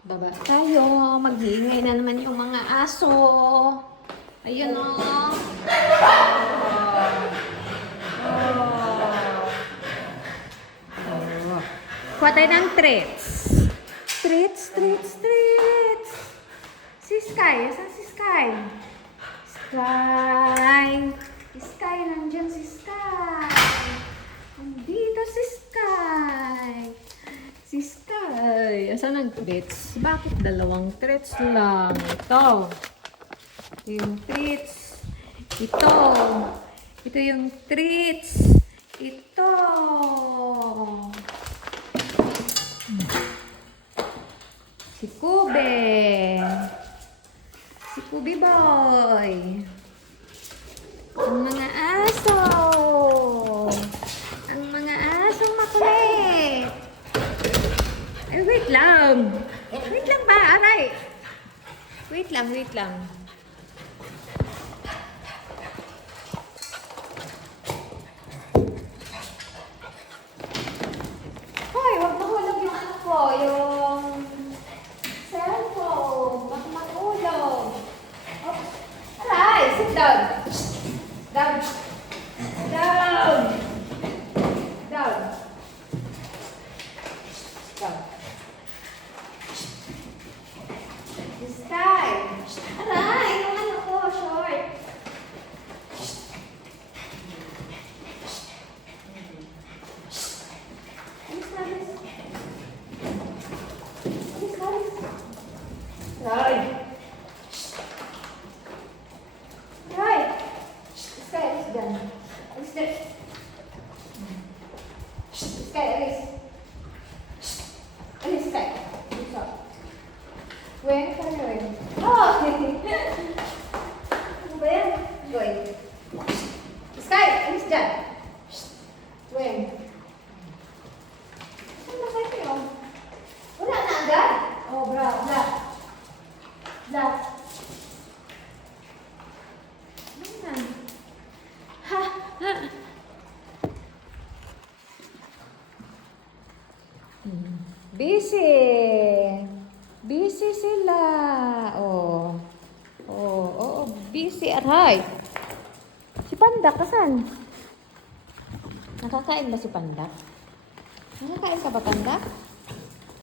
Baba tayo. Mag-iingay na naman yung mga aso. Ayun o. Kuha tayo ng treats. Treats. Si Sky. Asan si Sky? Sky, nandiyan si Sky. Nandito si Sky. Si Sky. Asan ang treats? Bakit dalawang treats lang? Ito. Ito yung treats. Ito. Ito yung treats. Ito. Si Kube. Si Kubi Boy. Ang mga aso. Ang mga asong makulit. Ay, wait lang. Wait lang ba? Aray. Wait lang. Hoy, wag mahulog yung ano ko. Yung cellphone. Wag mahulog. Oh. Aray, sit down. Down. Sky. Aray, yung ano ko, short. Alis. Right. Sky, alis dyan. Alis dyan. Sky, alis. Alis, Sky. Dito. Wen, kaya Wen. Oh! Ano ba yan? Goy. Sky, alis dyan. Wen. Saan na kayo? Wala na agad? Oh, bra. Busy sila. Busy. Aray. Si Panda, kasan? Nakakain ba si Panda? Nakakain ka ba, Panda?